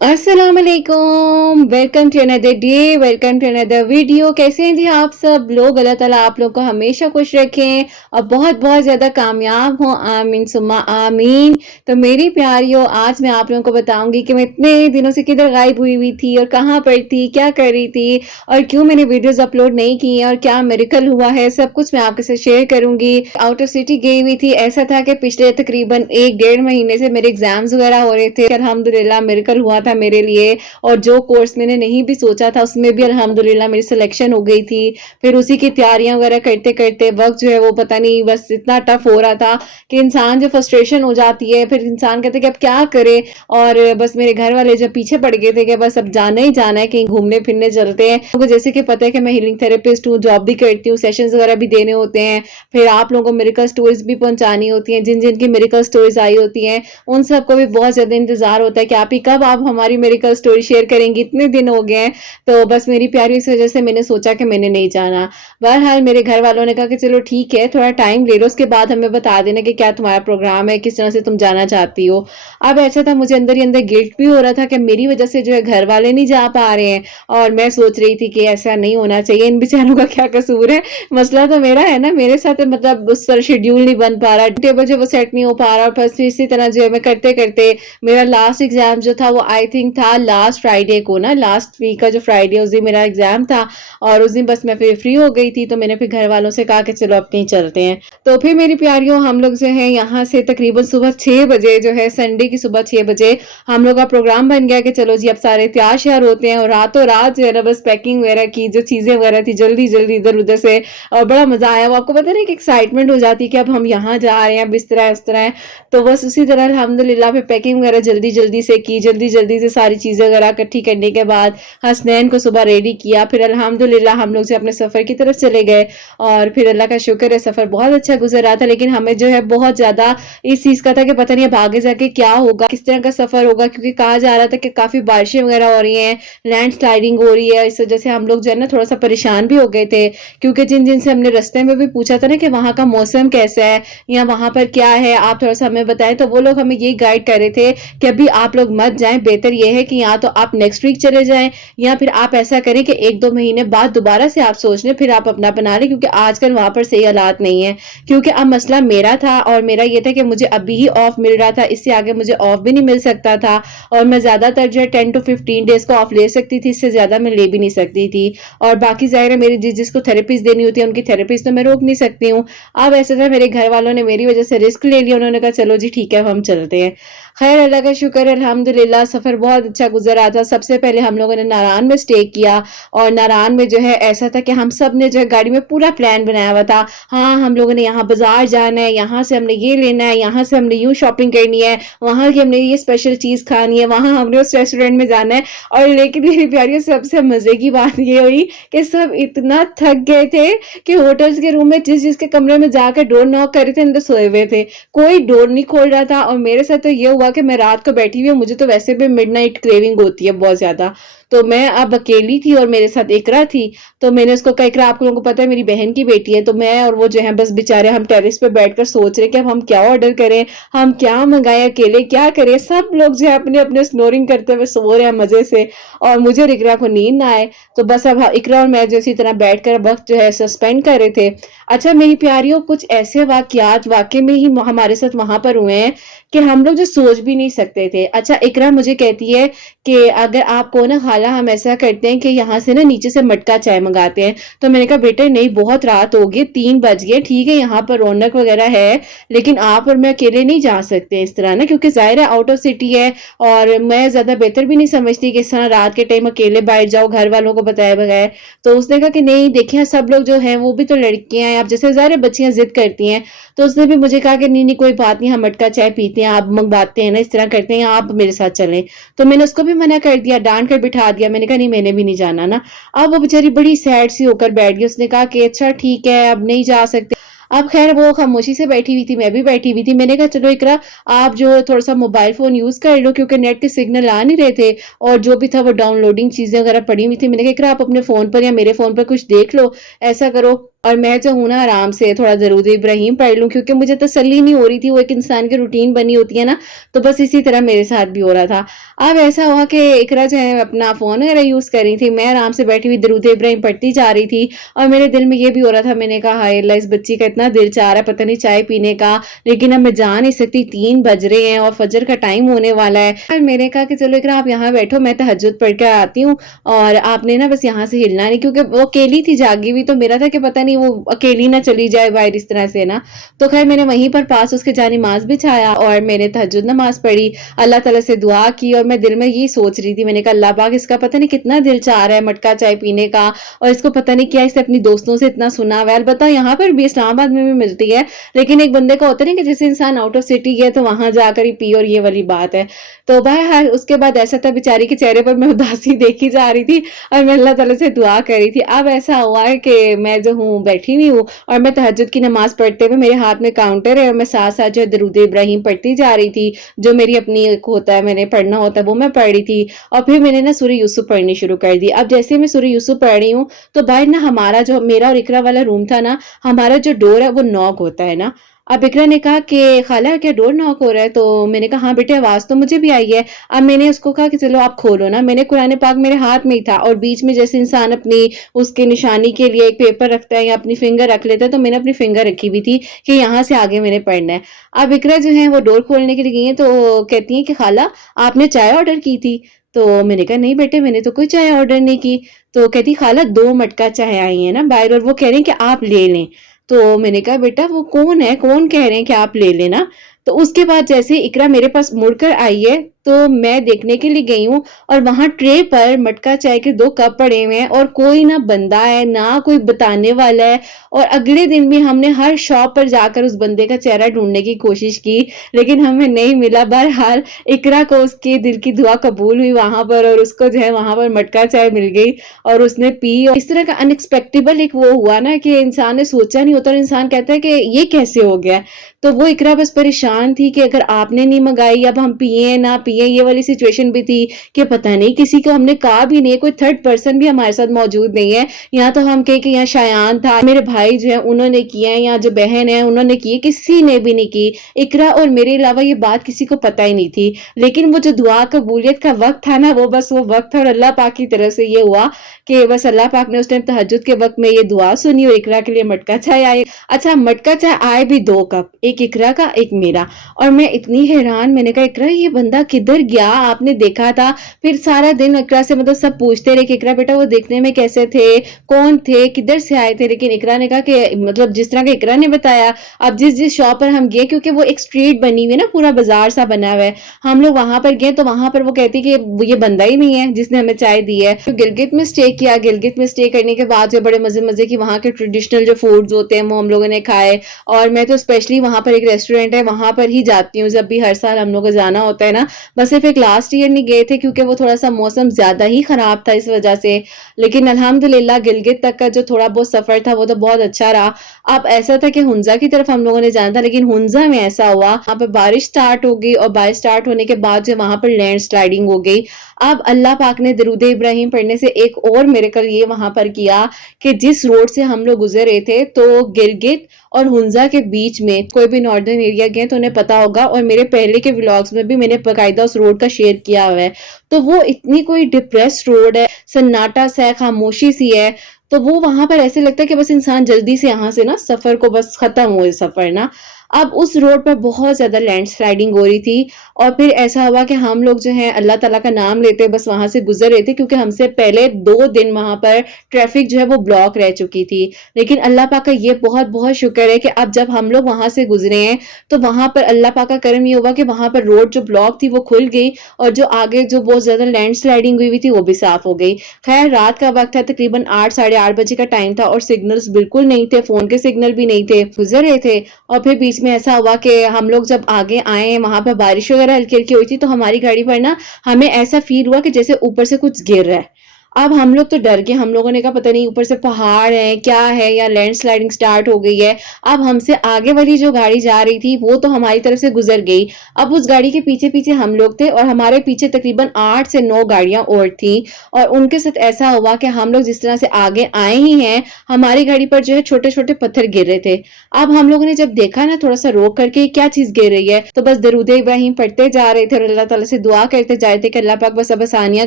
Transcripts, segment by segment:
अस्सलाम वालेकुम, welcome to another day, welcome to another video. कैसे हैं जी आप सब लोग? अल्लाह ताला आप लोग को हमेशा खुश रखें और बहुत बहुत ज़्यादा कामयाब हों, आमीन सुम्मा आमीन। तो मेरी प्यारियों, आज मैं आप लोगों को बताऊंगी कि मैं इतने दिनों से किधर गायब हुई हुई थी और कहाँ पर थी, क्या कर रही थी और क्यों मैंने वीडियोस अपलोड नहीं की हैं और क्या मिरेकल हुआ है, सब कुछ मैं आपके साथ शेयर करूंगी। आउट ऑफ सिटी गई हुई थी। ऐसा था कि पिछले तकरीबन 1 डेढ़ महीने से मेरे एग्जाम्स वगैरह हो रहे थे। अल्हम्दुलिल्लाह मिरेकल हुआ था मेरे लिए, और जो कोर्स मैंने नहीं भी सोचा था उसमें भी अल्हम्दुलिल्लाह मेरी सिलेक्शन हो गई थी। फिर उसी की तैयारियां वगैरह करते करते वक्त जो है वो पता नहीं बस इतना टफ हो रहा था कि इंसान जो फ्रस्ट्रेशन हो जाती है, फिर इंसान कहते कि अब क्या करे। और बस मेरे घर वाले जब पीछे पड़ गए थे कि बस अब जाना ही जाना है, कहीं घूमने फिरने चलते हैं। तो जैसे कि पता है कि मैं हीलिंग थेरेपिस्ट हूँ, जॉब भी करती हूँ, सेशंस वगैरह भी देने होते हैं, फिर आप लोगों को मिरेकल स्टोरीज भी पहुंचानी होती हैं। जिन जिन की मिरेकल स्टोरीज आई होती हैं उन सबको भी बहुत ज्यादा इंतजार होता है कि आप ही कब आप हमारी मेडिकल स्टोरी शेयर करेंगी, इतने दिन हो गए हैं। तो बस मेरी प्यारी, इस वजह से मैंने सोचा कि मैंने नहीं जाना। बहरहाल मेरे घर वालों ने कहा कि चलो ठीक है, थोड़ा टाइम ले लो, उसके बाद हमें बता देना कि क्या तुम्हारा प्रोग्राम है, किस तरह से तुम जाना चाहती हो। अब ऐसा था, मुझे अंदर ही अंदर गिल्ट भी हो रहा था कि मेरी वजह से जो है घर वाले नहीं जा पा रहे हैं, और मैं सोच रही थी कि ऐसा नहीं होना चाहिए, इन बेचारों का क्या कसूर है, मसला तो मेरा है ना, मेरे साथ मतलब उस तरह शेड्यूल नहीं बन पा रहा, टेबल जो वो सेट नहीं हो पा रहा। और बस इसी तरह जो है मैं करते करते, मेरा लास्ट एग्जाम जो था वो आई थिंक था लास्ट फ्राइडे को ना, लास्ट वीक का जो फ्राइडे उस दिन मेरा एग्जाम था, और उस दिन बस मैं फिर फ्री हो गई थी। तो मैंने फिर घर वालों से कहा कि चलो अब कहीं चलते हैं। तो फिर मेरी प्यारियों, हम लोग जो है यहाँ से तकरीबन सुबह 6 बजे जो है, संडे की सुबह 6 बजे हम लोग का प्रोग्राम बन गया कि चलो जी अब सारे तैयार श्यार होते हैं, और रातों रात जो है ना बस पैकिंग वगैरह की, जो चीजें वगैरह थी जल्दी जल्दी इधर उधर से। और बड़ा मजा आया। वो आपको पता है ना, एक एक्साइटमेंट हो जाती है कि अब हम यहाँ जा रहे हैं, अब इस तरह उस तरह है। तो बस उसी तरह अल्हम्दुलिल्लाह फिर पैकिंग वगैरह जल्दी जल्दी से की, जल्दी जल्दी से सारी चीजें वगैरह इकट्ठी करने के बाद हसनैन को सुबह रेडी किया। फिर अल्हम्दुलिल्लाह हम लोग जो अपने सफर की तरफ चले गए, और फिर अल्लाह का शुक्र है सफर बहुत अच्छा गुजर रहा था। लेकिन हमें जो है बहुत ज्यादा इस चीज का था कि पता नहीं अब आगे जाके क्या होगा, किस तरह का सफर होगा, क्योंकि कहा जा रहा था कि काफी बारिशें वगैरह हो रही हैं, लैंड स्लाइडिंग हो रही है। इस वजह से हम लोग जो है ना थोड़ा सा परेशान भी हो गए थे, क्योंकि जिन जिन से हमने रास्ते में भी पूछा था ना कि वहां का मौसम कैसा है या वहां पर क्या है, आप थोड़ा सा हमें बताएं, तो वो लोग हमें ये गाइड कर रहे थे कि अभी आप लोग मत जाएं, बेहतर ये है कि या तो आप नेक्स्ट वीक चले जाएं, या फिर आप ऐसा करें कि 1-2 महीने बाद दोबारा से आप सोच लें, फिर आप अपना बना लें, क्योंकि आजकल वहां पर सही हालात नहीं है। क्योंकि अब मसला मेरा था, और मेरा ये था कि मुझे अभी ही ऑफ मिल रहा था, इससे आगे मुझे ऑफ भी नहीं मिल सकता था, और मैं ज्यादातर जो है 10 to 15 डेज को ऑफ ले सकती थी, इससे ज्यादा मैं ले भी नहीं सकती थी। और बाकी जाहिर है मेरी जिसको थेरेपीज देनी होती है उनकी थेरेपीज तो मैं रोक नहीं सकती हूँ। अब ऐसा था, मेरे घर वालों ने मेरी वजह से रिस्क ले लिया, उन्होंने कहा चलो जी ठीक है हम चलते हैं। खैर अल्लाह का शुक्र है, अल्हम्दुलिल्लाह सफर बहुत अच्छा गुजर रहा था। सबसे पहले हम लोगों ने नारायण में स्टे किया, और नारायण में जो है ऐसा था कि हम सब ने जो है गाड़ी में पूरा प्लान बनाया हुआ था। हाँ, हम लोगों ने यहाँ बाजार जाना है, यहाँ से हमने ये लेना है, यहाँ से हमने यूं शॉपिंग करनी है, वहां की हमने ये स्पेशल चीज खानी है, वहां हमने उस रेस्टोरेंट में जाना है। और लेकिन मेरी प्यारियों, सबसे मजे की बात ये हुई कि सब इतना थक गए थे कि होटल्स के रूम में जिस जिसके कमरे में जाकर डोर नॉक कर रहे थे अंदर सोए हुए थे, कोई डोर नहीं खोल रहा था। और मेरे साथ तो ये हुआ कि मैं रात को बैठी हुई हूँ, मुझे तो वैसे भी मिडनाइट क्रेविंग होती है बहुत ज्यादा। तो मैं अब अकेली थी और मेरे साथ इकरा थी। तो मैंने उसको कहा, इकरा आप लोगों को पता है मेरी बहन की बेटी है। तो मैं और वो जो है बस बेचारे हम टेरेस पे बैठकर सोच रहे कि अब हम क्या ऑर्डर करें, हम क्या मंगाएं, अकेले क्या करें। सब लोग जो है अपने अपने स्नोरिंग करते हुए सो रहे हैं मजे से, और मुझे और इकरा को नींद ना आए। तो बस अब इकरा और मैं जो इसी तरह बैठकर वक्त जो है सस्पेंड कर रहे थे। अच्छा मेरी प्यारियों, कुछ ऐसे वाकयात वाकई में ही हमारे साथ वहां पर हुए हैं कि हम लोग जो सोच भी नहीं सकते थे। अच्छा इकरा मुझे कहती है कि अगर आपको ना खाला, हम ऐसा करते हैं कि यहाँ से ना नीचे से मटका चाय मंगाते हैं। तो मैंने कहा बेटे नहीं, बहुत रात हो गई, 3 बज गए, ठीक है यहाँ पर रौनक वगैरह है, लेकिन आप और मैं अकेले नहीं जा सकते इस तरह ना, क्योंकि जाहिर है आउट ऑफ सिटी है, और मैं ज्यादा बेहतर भी नहीं समझती कि इस तरह रात के टाइम अकेले बैठ जाओ घर वालों को बताए बगैर। तो उसने कहा कि नहीं देखिए, सब लोग जो है वो भी तो लड़कियां हैं, अब जैसे जाहिर है बच्चियां जिद करती हैं। तो उसने भी मुझे कहा कि नहीं नहीं कोई बात नहीं, हम मटका चाय पीते हैं, आप मंगवाते हैं ना, इस तरह करते हैं, आप मेरे साथ चलें। तो मैंने उसको भी मना कर दिया, डांट कर बिठा दिया। मैंने कहा नहीं, मैंने भी नहीं जाना ना। अब वो बेचारी बड़ी सैड सी होकर बैठ गई। उसने कहा कि अच्छा ठीक है, अब नहीं जा सकते। अब खैर वो खामोशी से बैठी हुई थी, मैं भी बैठी हुई थी। मैंने कहा चलो इकरा, आप जो थोड़ा सा मोबाइल फोन यूज कर लो, क्योंकि नेट के सिग्नल आ नहीं रहे थे, और जो भी था वो डाउनलोडिंग चीजें वगैरह पड़ी हुई थी। मैंने कहा इकरा आप अपने फोन पर या मेरे फोन पर कुछ देख लो, ऐसा करो। और मैं जो हूँ ना आराम से थोड़ा दरूद इब्राहिम पढ़ लूँ, क्योंकि मुझे तसल्ली नहीं हो रही थी। वो एक इंसान की रूटीन बनी होती है ना, तो बस इसी तरह मेरे साथ भी हो रहा था। अब ऐसा हुआ कि इकरा जो है अपना फ़ोन वगैरह यूज़ कर रही थी, मैं आराम से बैठी हुई दरूद इब्राहिम पढ़ती जा रही थी और मेरे दिल में ये भी हो रहा था, मैंने कहा हाय अल्लाह, इस बच्ची का इतना दिल चाह रहा है पता नहीं चाय पीने का, लेकिन अब मैं जा नहीं सकती, 3 बज रहे हैं और फजर का टाइम होने वाला है। और मैंने कहा कि चलो इकरा आप यहाँ बैठो, मैं तहज्जुद पढ़ के आती हूँ और आपने ना बस यहाँ से हिलना नहीं, क्योंकि वो अकेली थी जागी हुई, तो मेरा था कि पता नहीं वो अकेली ना चली जाए बाहर इस तरह से ना। तो खैर मैंने वहीं पर पास उसके जा नमाज बिछाया और मैंने तहज्जुद नमाज पढ़ी, अल्लाह ताला से दुआ की और मैं दिल में यही सोच रही थी, मैंने कहा अल्लाह पाक इसका पता नहीं कितना दिल चाह रहा है मटका चाय पीने का, और इसको पता नहीं क्या इससे अपनी दोस्तों से इतना सुना हुआ है। अलबत्ता यहाँ पर भी इस्लामाबाद में भी मिलती है, लेकिन एक बंदे का होता नहीं कि जैसे इंसान आउट ऑफ सिटी गया तो वहां जाकर ही पी, और ये वाली बात है। तो बहरहाल उसके बाद ऐसा था बेचारी के चेहरे पर मैं उदासी देखी जा रही थी और मैं अल्लाह ताला से दुआ कर रही थी। अब ऐसा हुआ है कि मैं जो हूँ बैठी हुई हूँ और मैं तहज्जुद की नमाज पढ़ते हुए मेरे हाथ में काउंटर है और मैं साथ साथ जो दरूद इब्राहिम पढ़ती जा रही थी, जो मेरी अपनी एक होता है मैंने पढ़ना होता है वो मैं पढ़ रही थी। और फिर मैंने ना सूरह यूसुफ पढ़नी शुरू कर दी। अब जैसे मैं सूरह यूसुफ पढ़ रही हूँ तो बाहर ना हमारा जो मेरा और इकरा वाला रूम था ना, हमारा जो डोर है वो नॉक होता है ना। अब इकरा ने कहा कि खाला क्या डोर नॉक हो रहा है, तो मैंने कहा हाँ बेटे आवाज तो मुझे भी आई है। अब मैंने उसको कहा कि चलो आप खोलो ना, मैंने कुरान पाक मेरे हाथ में ही था और बीच में जैसे इंसान अपनी उसके निशानी के लिए एक पेपर रखता है या अपनी फिंगर रख लेता है, तो मैंने अपनी फिंगर रखी हुई थी कि यहाँ से आगे मैंने पढ़ना है। अब इकरा जो है वो डोर खोलने के लिए गई है, तो कहती है कि खाला आपने चाय ऑर्डर की थी। तो मैंने कहा नहीं बेटे मैंने तो कोई चाय ऑर्डर नहीं की। तो कहती खाला 2 मटका चाय आई है ना बाहर और वो कह रहे हैं कि आप ले लें। तो मैंने कहा बेटा वो कौन है, कौन कह रहे हैं कि आप ले लेना। तो उसके बाद जैसे इकरा मेरे पास मुड़कर आई है तो मैं देखने के लिए गई हूँ और वहां ट्रे पर मटका चाय के 2 कप पड़े हुए हैं और कोई ना बंदा है ना कोई बताने वाला है। और अगले दिन भी हमने हर शॉप पर जाकर उस बंदे का चेहरा ढूंढने की कोशिश की, लेकिन हमें नहीं मिला। बहरहाल इकरा को उसके दिल की दुआ कबूल हुई वहां पर और उसको जो है वहां पर मटका चाय मिल गई और उसने पी। और इस तरह का अनएक्सपेक्टेबल एक वो हुआ ना कि इंसान ने सोचा नहीं होता और इंसान कहता है कि ये कैसे हो गया। तो वो इकरा बस परेशान थी कि अगर आपने नहीं मंगाई अब हम पिए ना पिए, ये वाली सिचुएशन भी थी कि पता नहीं किसी को हमने कहा भी नहीं, कोई थर्ड पर्सन भी हमारे साथ मौजूद नहीं है। यहाँ तो हम कहे कि यहाँ शायान था, मेरे भाई जो है उन्होंने किया है, यहाँ जो बहन है उन्होंने की, किसी ने भी नहीं की। इकरा और मेरे अलावा ये बात किसी को पता ही नहीं थी। लेकिन वो जो दुआ कबूलियत का वक्त था ना, वो बस वो वक्त था और अल्लाह पाक की तरफ से ये हुआ कि बस अल्लाह पाक ने उस टाइम तहज्जुद के वक्त में ये दुआ सुनी और इकरा के लिए मटका चाय आए। अच्छा मटका चाय आए भी 2 कप, एक इकरा का एक मेरा। और मैं इतनी हैरान, मैंने कहा इकरा ये बंदा किधर गया, आपने देखा था? फिर सारा दिन इकरा से मतलब सब पूछते रहे कि इकरा बेटा वो देखने में कैसे थे, कौन थे, किधर से आए थे। लेकिन इकरा ने कहा कि मतलब जिस तरह का इकरा ने बताया, अब जिस जिस शॉप पर हम गए, क्योंकि वो एक स्ट्रीट बनी हुई है ना, पूरा बाजार सा बना हुआ है, हम लोग वहां पर गए तो वहां पर वो कहती कि ये बंदा ही नहीं है जिसने हमें चाय दी है। तो गिलगित में स्टे किया, गिलगित में स्टे करने के बाद जो बड़े मजे मजे की वहां के ट्रेडिशनल जो फूड्स होते हैं वो हम लोगों ने खाए। और मैं तो स्पेशली वहां पर एक रेस्टोरेंट है वहां पर ही जाती हूँ जब भी हर साल हम लोग को जाना होता है ना। बस सिर्फ एक लास्ट ईयर नहीं गए थे क्योंकि वो थोड़ा सा मौसम ज्यादा ही खराब था इस वजह से। लेकिन अल्हम्दुलिल्लाह गिलगित तक का जो थोड़ा बहुत सफर था वो तो बहुत अच्छा रहा। अब ऐसा था कि हुंजा की तरफ हम लोगों ने जाना था, लेकिन हुंजा में ऐसा हुआ वहां पर बारिश स्टार्ट हो गई और बारिश स्टार्ट होने के बाद जो वहां पर लैंड स्लाइडिंग हो गई। अब अल्लाह पाक ने दरूद इब्राहिम पढ़ने से एक और मिरेकल ये वहां पर किया कि जिस रोड से हम लोग गुजर रहे थे तो गिलगित और हुंजा के बीच में, कोई भी नॉर्दर्न एरिया गए तो उन्हें पता होगा और मेरे पहले के व्लॉग्स में भी मैंने बाकायदा उस रोड का शेयर किया हुआ है। तो वो इतनी कोई डिप्रेस्ड रोड है, सन्नाटा सा है, खामोशी सी है। तो वो वहां पर ऐसे लगता है कि बस इंसान जल्दी से यहाँ से ना सफर को बस खत्म हो सफर ना। अब उस रोड पर बहुत ज्यादा लैंडस्लाइडिंग हो रही थी और फिर ऐसा हुआ कि हम लोग जो है अल्लाह ताला का नाम लेते बस वहां से गुजर रहे थे, क्योंकि हमसे पहले 2 दिन वहां पर ट्रैफिक जो है वो ब्लॉक रह चुकी थी। लेकिन अल्लाह पाक का ये बहुत बहुत शुक्र है कि अब जब हम लोग वहां से गुजरे हैं तो वहां पर अल्लाह पाक का करम ये हुआ कि वहां पर रोड जो ब्लॉक थी वो खुल गई और जो आगे जो बहुत ज्यादा लैंडस्लाइडिंग हुई थी वो भी साफ हो गई। खैर रात का वक्त था, तकरीबन 8 साढ़े 8 बजे का टाइम था और सिग्नल्स बिल्कुल नहीं थे, फोन के सिग्नल भी नहीं थे, गुजर रहे थे। और फिर बीच में ऐसा हुआ कि हम लोग जब आगे आए वहां पर बारिश वगैरह हल्की हल्की हुई थी तो हमारी गाड़ी पर ना हमें ऐसा फील हुआ कि जैसे ऊपर से कुछ गिर रहा है। अब हम लोग तो डर गए, हम लोगों ने कहा पता नहीं ऊपर से पहाड़ है, क्या है, या लैंड स्लाइडिंग स्टार्ट हो गई है। अब हमसे आगे वाली जो गाड़ी जा रही थी वो तो हमारी तरफ से गुजर गई। अब उस गाड़ी के पीछे-पीछे हम लोग थे और हमारे पीछे तकरीबन 8 से 9 गाड़ियाँ और थीं और उनके साथ ऐसा हुआ कि हम लोग जिस तरह से आगे आए ही हैं, हमारी गाड़ी पर जो है छोटे-छोटे पत्थर गिर रहे थे। अब हम लोगों ने जब देखा ना थोड़ा-सा रोक करके क्या चीज़ गिर रही है, तो बस दरूद इब्राहिम पढ़ते जा रहे थे और अल्लाह ताला से दुआ करते जा रहे थे कि अल्लाह पाक बस अब आसानियाँ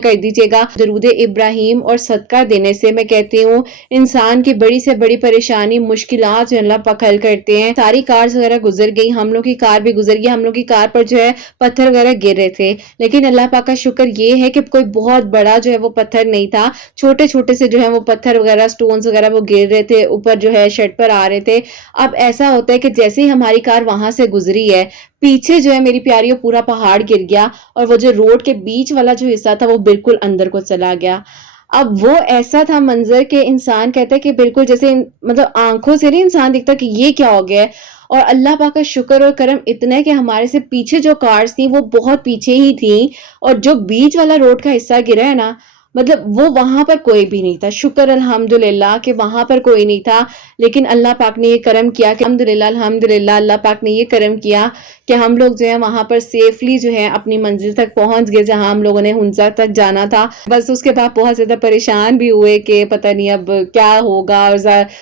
कर दीजिएगा। दरूद इब्राहिम और सदका देने से मैं कहती हूँ इंसान की बड़ी से बड़ी परेशानी मुश्किलात जो अल्लाह पाक हल करते हैं। सारी कार्स वगैरह गुजर गई, हम लोग की कार भी गुजर गई, हम लोग की कार पर जो है पत्थर वगैरह गिर रहे थे, लेकिन अल्लाह पाक का शुक्र ये है कि कोई बहुत बड़ा जो है वो पत्थर नहीं था, छोटे छोटे से जो है वो पत्थर वगैरह स्टोन्स वगैरह वो गिर रहे थे, ऊपर जो है शेड पर आ रहे थे। अब ऐसा होता है कि जैसे ही हमारी कार वहां से गुजरी है, पीछे जो है मेरी प्यारी पूरा पहाड़ गिर गया और वो जो रोड के बीच वाला जो हिस्सा था वो बिल्कुल अंदर को चला गया। अब वो ऐसा था मंजर कि इंसान कहता है कि बिल्कुल जैसे मतलब आंखों से नहीं इंसान दिखता कि ये क्या हो गया है। और अल्लाह पाक का शुक्र और करम इतना है कि हमारे से पीछे जो कार्स थी वो बहुत पीछे ही थी और जो बीच वाला रोड का हिस्सा गिरा है ना, मतलब वो वहां पर कोई भी नहीं था। शुक्र अल्हम्दुलिल्लाह कि वहां पर कोई नहीं था, लेकिन अल्लाह पाक ने ये करम किया कि अल्हम्दुलिल्लाह अल्हम्दुलिल्लाह अल्लाह पाक ने ये करम किया कि हम लोग जो है वहां पर सेफली जो है अपनी मंजिल तक पहुंच गए जहां हम लोगों ने हुंजा तक जाना था। बस उसके बाद बहुत ज्यादा परेशान भी हुए कि पता नहीं अब क्या होगा, और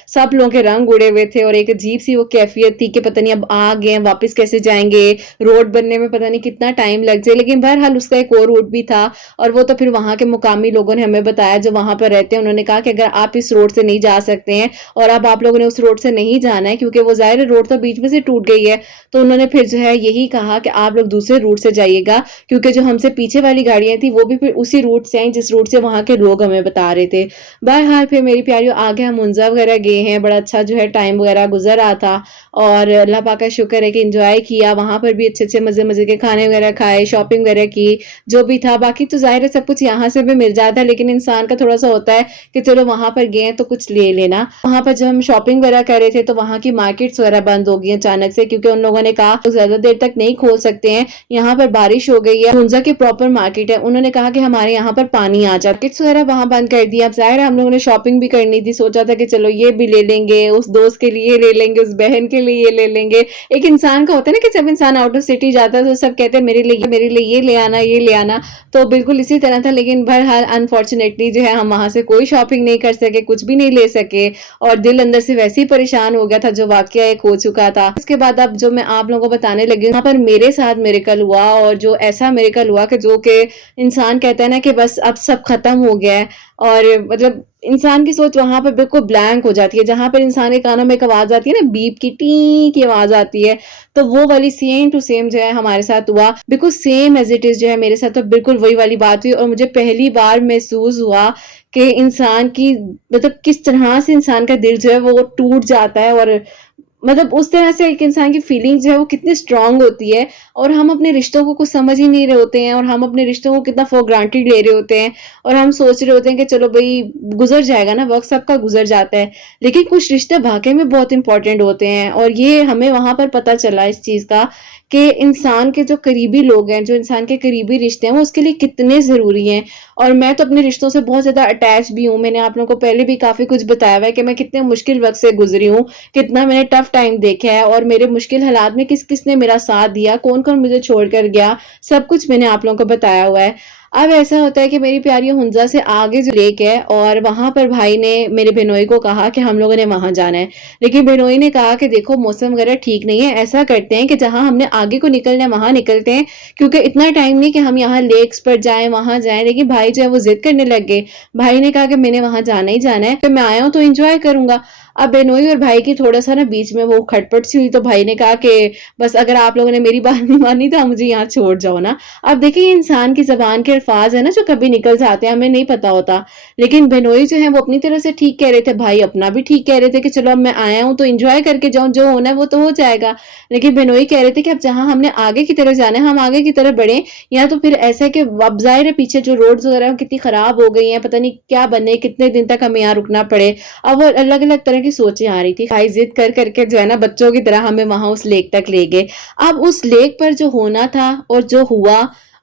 सब लोगों के रंग उड़े हुए थे और एक अजीब सी वो कैफियत थी कि पता नहीं अब आ गए वापस कैसे जाएंगे, रोड बनने में पता नहीं कितना टाइम लग जाए। लेकिन बहरहाल उसका एक और रूट भी था और वो तो फिर वहां के मुकामी लोगों ने हमें बताया जो वहां पर रहते हैं। उन्होंने कहा कि अगर आप इस रोड से नहीं जा सकते हैं और अब आप लोगों ने उस रोड से नहीं जाना है क्योंकि वो जाहिर रोड तो बीच में से टूट गई है, तो उन्होंने फिर जो है यही कहा कि आप लोग दूसरे रूट से जाइएगा, क्योंकि जो हमसे पीछे वाली गाड़ियां थी वो भी फिर उसी रूट से आई जिस रूट से वहां के लोग हमें बता रहे थे। बहरहाल फिर मेरी प्यारियों आगे हम मुंजा वगैरह गए हैं, बड़ा अच्छा जो है टाइम वगैरह गुजर रहा था और अल्लाह पाक का शुक्र है कि एंजॉय किया, वहां पर भी अच्छे अच्छे मजे मजे के खाने वगैरह खाए, शॉपिंग वगैरह की जो भी था। बाकी तो जाहिर है सब कुछ यहाँ से भी मिल जाता है, लेकिन इंसान का थोड़ा सा होता है कि चलो वहां पर गए तो कुछ ले लेना। वहां पर जब हम शॉपिंग वगैरह कर रहे थे तो वहां की मार्केट्स वगैरह बंद हो गई अचानक से, क्योंकि उन लोगों ने कहा तो ज्यादा देर तक नहीं खोल सकते हैं, यहाँ पर बारिश हो गई है। हुंजा की प्रॉपर मार्केट है, उन्होंने कहा कि हमारे यहाँ पर पानी आ जाए, मार्केट्स वगैरह वहां बंद कर दिया। अब जाहिर है हम लोगों ने शॉपिंग भी करनी थी, सोचा था कि चलो ये भी ले लेंगे, उस दोस्त के लिए ले लेंगे, उस बहन के लिए ये ले लेंगे। एक इंसान का होता है ना कि जब इंसान आउट ऑफ सिटी जाता है तो सब कहते हैं मेरे लिए ये ले आना, ये ले आना, तो बिल्कुल इसी तरह था। लेकिन बहरहाल अनफॉर्चुनेटली जो है हम वहां से कोई शॉपिंग नहीं कर सके, कुछ भी नहीं ले सके और दिल अंदर से वैसे ही परेशान हो गया था जो वाकया एक हो चुका था। उसके बाद अब जो मैं आप लोगों को बताने लगी वहां पर मेरे साथ मिरेकल हुआ, और जो ऐसा मिरेकल हुआ कि जो कि इंसान कहता है ना कि बस अब सब खत्म हो गया है, और मतलब इंसान की सोच वहां पर बिल्कुल ब्लैंक हो जाती है। जहां पर इंसान के कानों में एक आवाज आती है ना, बीप की टी की आवाज आती है, तो वो वाली सेम टू सेम जो है हमारे साथ हुआ, बिल्कुल सेम एज इट इज जो है मेरे साथ तो बिल्कुल वही वाली बात हुई। और मुझे पहली बार महसूस हुआ कि इंसान की मतलब किस तरह से इंसान का दिल जो है वो टूट जाता है, और मतलब उस तरह से एक इंसान की फीलिंग जो है वो कितनी स्ट्रांग होती है, और हम अपने रिश्तों को कुछ समझ ही नहीं रहे होते हैं, और हम अपने रिश्तों को कितना फॉर ग्रांटेड ले रहे होते हैं, और हम सोच रहे होते हैं कि चलो भाई गुजर जाएगा ना, वक्त सबका गुजर जाता है। लेकिन कुछ रिश्ते वाकई में बहुत इंपॉर्टेंट होते हैं, और ये हमें वहां पर पता चला इस चीज का कि इंसान के जो करीबी लोग हैं, जो इंसान के करीबी रिश्ते हैं वो उसके लिए कितने ज़रूरी हैं। और मैं तो अपने रिश्तों से बहुत ज़्यादा अटैच भी हूँ। मैंने आप लोगों को पहले भी काफ़ी कुछ बताया हुआ है कि मैं कितने मुश्किल वक्त से गुजरी हूँ, कितना मैंने टफ टाइम देखा है, और मेरे मुश्किल हालात में किस किस ने मेरा साथ दिया, कौन कौन मुझे छोड़ कर गया, सब कुछ मैंने आप लोगों को बताया हुआ है। अब ऐसा होता है कि मेरी प्यारी हुंजा से आगे जो लेक है, और वहां पर भाई ने मेरे बहनोई को कहा कि हम लोगों ने वहां जाना है, लेकिन बहनोई ने कहा कि देखो मौसम वगैरह ठीक नहीं है, ऐसा करते हैं कि जहां हमने आगे को निकलना है वहां निकलते हैं, क्योंकि इतना टाइम नहीं कि हम यहाँ लेक्स पर जाएं वहां जाएं। लेकिन भाई जो है वो जिद करने लग गए। भाई ने कहा कि मैंने वहां जाना ही जाना है, फिर मैं आया हूँ तो इंजॉय करूंगा। अब बहनोई और भाई की थोड़ा सा ना बीच में वो खटपट सी हुई, तो भाई ने कहा कि बस अगर आप लोगों ने मेरी बात नहीं मानी तो आप मुझे यहाँ छोड़ जाओ ना। अब देखिए इंसान की जबान के अल्फाज है ना जो कभी निकल जाते हैं, हमें नहीं पता होता। लेकिन बहनोई जो है वो अपनी तरफ से ठीक कह रहे थे, भाई अपना भी ठीक कह रहे थे कि चलो अब मैं आया हूँ तो एंजॉय करके जाऊँ, जो होना है वो तो हो जाएगा। लेकिन बहनोई कह रहे थे कि अब जहां हमने आगे की तरफ जाना है हम आगे की तरफ बढ़े, या तो फिर ऐसा है कि अब जाहिर है पीछे जो रोड्स वगैरह कितनी खराब हो गई हैं, पता नहीं क्या बने, कितने दिन तक हमें यहाँ रुकना पड़े। अब वो अलग अलग तरह की सोचें आ रही थी। भाई जिद कर करके जो है ना बच्चों की तरह हमें वहां उस लेक तक ले गए। अब उस लेक पर जो होना था और जो हुआ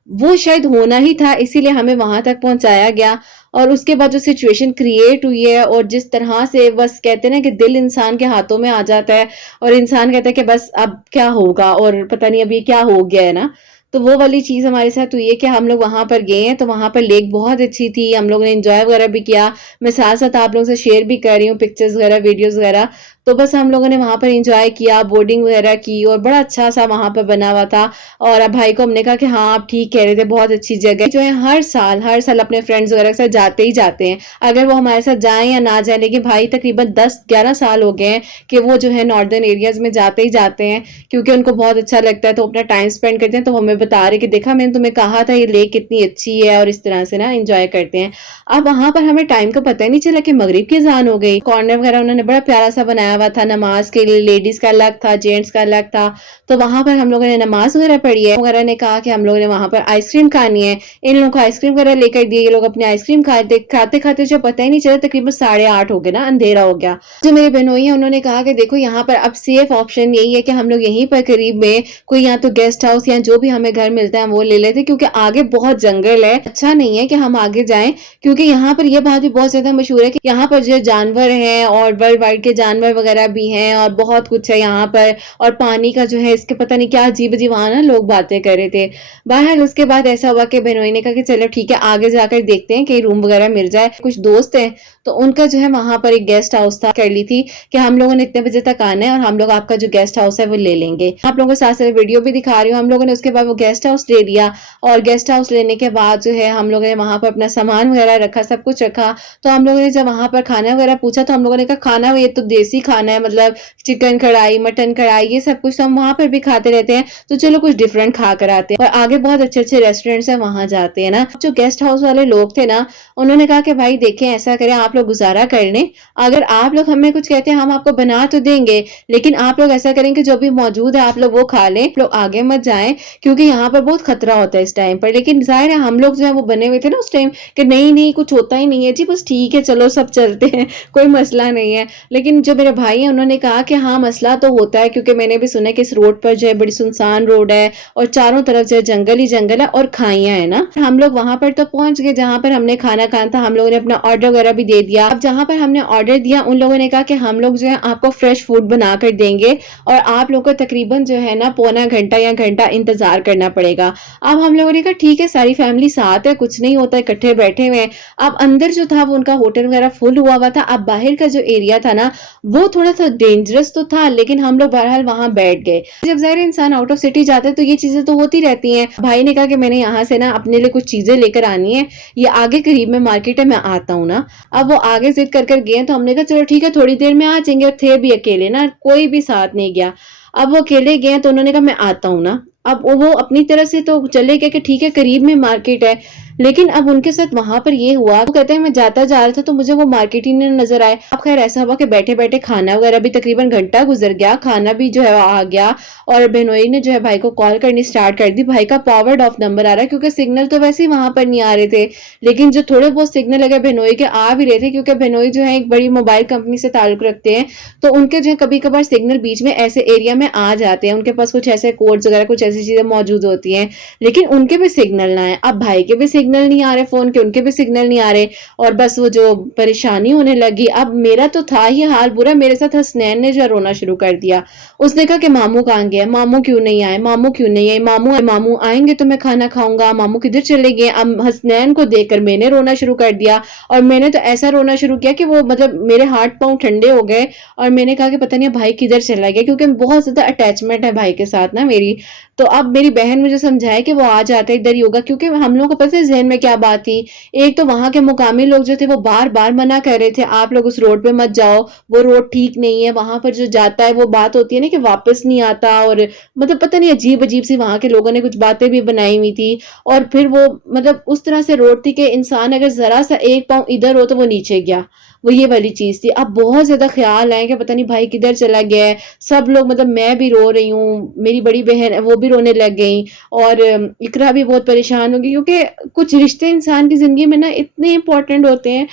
وہ شاید ہونا ہی تھا، اسی لیے ہمیں وہاں تک پہنچایا گیا۔ اور اس کے بعد جو سچویشن کریٹ ہوئی ہے اور جس طرح سے بس کہتے ہیں نا کہ دل انسان کے ہاتھوں میں آ جاتا ہے اور انسان کہتا ہے کہ بس اب کیا ہوگا اور پتہ نہیں اب یہ کیا ہو گیا ہے نا، تو وہ والی چیز ہمارے ساتھ ہوئی ہے کہ ہم لوگ وہاں پر گئے ہیں تو وہاں پر لیک بہت اچھی تھی، ہم لوگوں نے انجوائے وغیرہ بھی کیا۔ میں ساتھ ساتھ آپ لوگوں سے شیئر بھی کر رہی ہوں پکچرز وغیرہ، ویڈیوز وغیرہ۔ تو بس ہم لوگوں نے وہاں پر انجوائے کیا، بورڈنگ وغیرہ کی اور بڑا اچھا سا وہاں پر بنا ہوا تھا۔ اور اب بھائی کو ہم نے کہا کہ ہاں آپ ٹھیک کہہ رہے تھے، بہت اچھی جگہ جو ہے، ہر سال اپنے فرینڈز وغیرہ کے ساتھ جاتے ہی جاتے ہیں، اگر وہ ہمارے ساتھ جائیں یا نہ جائیں، لیکن بھائی تقریباً 10-11 سال ہو گئے ہیں کہ وہ جو ہے ناردرن ایریاز میں جاتے ہی جاتے ہیں، کیونکہ ان کو بہت اچھا لگتا ہے، تو اپنا ٹائم اسپینڈ کرتے ہیں۔ تو ہمیں بتا رہے کہ دیکھا میں نے تمہیں کہا تھا یہ لیک کتنی اچھی ہے، اور اس طرح سے نا انجوائے کرتے ہیں۔ اب وہاں پر ہمیں ٹائم کا پتہ ہی نہیں چلا کہ مغرب کی اذان ہو گئی۔ کارنر وغیرہ انہوں نے بڑا پیارا سا بنایا ہوا تھا، نماز کے لیے لیڈیز کا الگ تھا، جینٹس کا الگ تھا۔ تو وہاں پر ہم لوگوں نے نماز وغیرہ پڑھی ہے، وغیرہ نے کہا کہ ہم لوگوں نے وہاں پر آئس کریم کھانی ہے، ان لوگوں کو آئس کریم وغیرہ لے کر دیے، یہ لوگ اپنے آئس کریم کھاتے کھاتے جو پتہ ہی نہیں چلا تقریباً 8:30 ہو گئے نا، اندھیرا ہو گیا۔ جو میرے بہنوئی ہیں انہوں نے کہا کہ دیکھو یہاں پر اب سیف آپشن یہی ہے کہ ہم لوگ یہیں پر قریب میں کوئی یا تو گیسٹ ہاؤس یا جو بھی ہمیں گھر ملتا ہے وہ لے لیتے، کیونکہ آگے بہت جنگل ہے، اچھا نہیں ہے کہ ہم آگے جائیں، کیونکہ یہاں پر یہ بات بھی بہت زیادہ مشہور ہے کہ یہاں پر جو جانور ہیں اور ورلڈ وائڈ کے جانور وغیرہ بھی ہیں اور بہت کچھ ہے یہاں پر، اور پانی کا جو ہے اس کے پتہ نہیں کیا عجیب عجیب وہاں نا لوگ باتیں کر رہے تھے۔ بہرحال اس کے بعد ایسا ہوا کہ بہنوئی نے کہا کہ چلو ٹھیک ہے آگے جا کر دیکھتے ہیں کہ روم وغیرہ مل جائے، کچھ دوست ہیں تو ان کا جو ہے وہاں پر ایک گیسٹ ہاؤس تھا، کر لی تھی کہ ہم لوگوں نے اتنے بجے تک آنا ہے اور ہم لوگ آپ کا جو گیسٹ ہاؤس ہے وہ لے لیں گے۔ آپ لوگوں کو ساتھ ساتھ ویڈیو بھی دکھا رہی ہوں، ہم لوگوں نے اس کے بعد وہ گیسٹ ہاؤس لے لیا، اور گیسٹ ہاؤس لینے کے بعد جو ہے ہم لوگوں نے وہاں پر اپنا سامان وغیرہ رکھا، سب کچھ رکھا۔ تو ہم لوگوں نے جب وہاں پر کھانا وغیرہ پوچھا تو ہم لوگوں نے کہا کھانا یہ تو دیسی کھانا ہے، مطلب چکن کڑھائی، مٹن کڑھائی، یہ سب کچھ تو ہم وہاں پر بھی کھاتے رہتے ہیں، تو چلو کچھ ڈفرینٹ کھا کر آتے ہیں، اور آگے بہت اچھے اچھے ریسٹورینٹس ہیں وہاں جاتے ہیں نا۔ جو گیسٹ ہاؤس والے لوگ تھے نا انہوں نے کہا کہ بھائی دیکھیں ایسا کریں آپ لوگ گزارا کر لیں، اگر آپ لوگ ہمیں کچھ کہتے ہیں ہم آپ کو بنا تو دیں گے، لیکن آپ لوگ ایسا کریں کہ جو بھی موجود ہے آپ لوگ وہ کھا لیں، آپ لوگ آگے مت جائیں، کیونکہ یہاں پر بہت خطرہ ہوتا ہے اس ٹائم پر۔ لیکن ظاہر ہے ہم لوگ جو ہے وہ بنے ہوئے تھے نا اس ٹائم کہ نہیں نہیں کچھ ہوتا ہی نہیں ہے جی، بس ٹھیک ہے چلو سب چلتے ہیں، کوئی مسئلہ نہیں ہے۔ لیکن جو میرے بھائی ہیں انہوں نے کہا کہ ہاں مسئلہ تو ہوتا ہے، کیونکہ میں نے بھی سنا کہ اس روڈ پر جو ہے بڑی سنسان روڈ ہے اور چاروں طرف جو ہے جنگل ہی جنگل ہے اور کھائیاں ہیں نا۔ ہم لوگ وہاں پر تو پہنچ گئے جہاں پر ہم نے کھانا کھانا تھا، ہم لوگوں نے اپنا آرڈر وغیرہ بھی دے دیا۔ اب جہاں پر ہم نے آرڈر دیا ان لوگوں نے کہا کہ ہم لوگ جو ہے آپ کو فریش فوڈ بنا کر دیں گے اور آپ لوگوں کو تقریباً جو ہے نا پونا گھنٹہ یا گھنٹہ انتظار کرنا پڑے گا۔ اب ہم لوگوں نے کہا ٹھیک ہے ساری فیملی ساتھ ہے، کچھ نہیں ہوتا ہے، اکٹھے بیٹھے ہوئے ہیں۔ اب اندر جو تھا وہ ان کا ہوٹل وغیرہ فل ہوا ہوا تھا، اب باہر کا جو ایریا تھا نا وہ تھوڑا سا ڈینجرس تو تھا، لیکن ہم لوگ بہرحال وہاں بیٹھ گئے۔ جب ظاہر انسان آؤٹ آف سٹی جاتا ہے تو یہ چیزیں تو ہوتی رہتی ہیں۔ بھائی نے کہا کہ میں نے یہاں سے نا اپنے لیے کچھ چیزیں لے کر آنی ہے، یہ آگے قریب میں مارکیٹ ہے میں آتا ہوں نا۔ اب وہ آگے ضد کر کر گئے تو ہم نے کہا چلو ٹھیک ہے تھوڑی دیر میں آ جائیں گے، اور تھے بھی اکیلے نا، کوئی بھی ساتھ نہیں گیا۔ اب وہ اکیلے گئے تو انہوں نے کہا میں آتا ہوں نا۔ اب وہ اپنی طرف سے تو چلے گئے کہ ٹھیک ہے قریب میں مارکیٹ ہے، لیکن اب ان کے ساتھ وہاں پر یہ ہوا، وہ کہتے ہیں میں جاتا جا رہا تھا تو مجھے وہ مارکیٹ ہی نہیں نظر آئے۔ اب خیر ایسا ہوا کہ بیٹھے بیٹھے کھانا وغیرہ بھی تقریباً گھنٹہ گزر گیا، کھانا بھی جو ہے آ گیا، اور بہنوئی نے جو ہے بھائی کو کال کرنی سٹارٹ کر دی۔ بھائی کا پاورڈ آف نمبر آ رہا ہے کیونکہ سگنل تو ویسے ہی وہاں پر نہیں آ رہے تھے، لیکن جو تھوڑے بہت سگنل اگر بہنوئی کے آ بھی رہے تھے، کیونکہ بہنوئی جو ہے ایک بڑی موبائل کمپنی سے تعلق رکھتے ہیں، تو ان کے جو ہے کبھی کبھار سگنل بیچ میں ایسے ایریا میں آ جاتے ہیں، ان کے پاس کچھ ایسے کوڈز وغیرہ کچھ ایسی چیزیں موجود ہوتی ہیں، لیکن ان کے بھی سگنل نہ ہے۔ اب بھائی کے بھی سگنل نہیں آ رہے فون کے، ان کے بھی سگنل نہیں آ رہے، اور بس وہ جو پریشانی ہونے لگی۔ اب میرا تو تھا ہی حال برا، میرے ساتھ حسنین نے جو رونا شروع کر دیا۔ اس نے کہا کہ ماموں کہاں گیا، ماموں کیوں نہیں آئے، ماموں کیوں نہیں آئے، ماموں آئیں گے تو میں کھانا کھاؤں گا، ماموں کدھر چلے گئے۔ اب حسنین کو دیکھ کر میں نے رونا شروع کر دیا، اور میں نے تو ایسا رونا شروع کیا کہ وہ مطلب میرے ہاتھ پاؤں ٹھنڈے ہو گئے، اور میں نے کہا کہ پتہ نہیں بھائی کدھر چلا گیا، کیونکہ بہت زیادہ اٹیچمنٹ ہے بھائی کے ساتھ نا میری۔ تو اب میری بہن مجھے سمجھائے کہ وہ آ جاتے ادھر ہی ہوگا، کیونکہ ہم لوگوں کو پتہ ہے ذہن میں کیا بات تھی۔ ایک تو وہاں کے مقامی لوگ جو تھے وہ بار بار منع کر رہے تھے آپ لوگ اس روڈ پہ مت جاؤ، وہ روڈ ٹھیک نہیں ہے، وہاں پر جو جاتا ہے وہ بات ہوتی ہے نا کہ واپس نہیں آتا، اور مطلب پتہ نہیں عجیب عجیب سی وہاں کے لوگوں نے کچھ باتیں بھی بنائی ہوئی تھی، اور پھر وہ مطلب اس طرح سے روڈ تھی کہ انسان اگر ذرا سا ایک پاؤں ادھر ہو تو وہ نیچے گیا، وہ یہ والی چیز تھی۔ اب بہت زیادہ خیال آئے کہ پتہ نہیں بھائی کدھر چلا گیا ہے، سب لوگ مطلب میں بھی رو رہی ہوں، میری بڑی بہن ہے وہ بھی رونے لگ گئی، اور اقرا بھی بہت پریشان ہوگی، کیونکہ کچھ رشتے انسان کی زندگی میں نا اتنے امپورٹنٹ ہوتے ہیں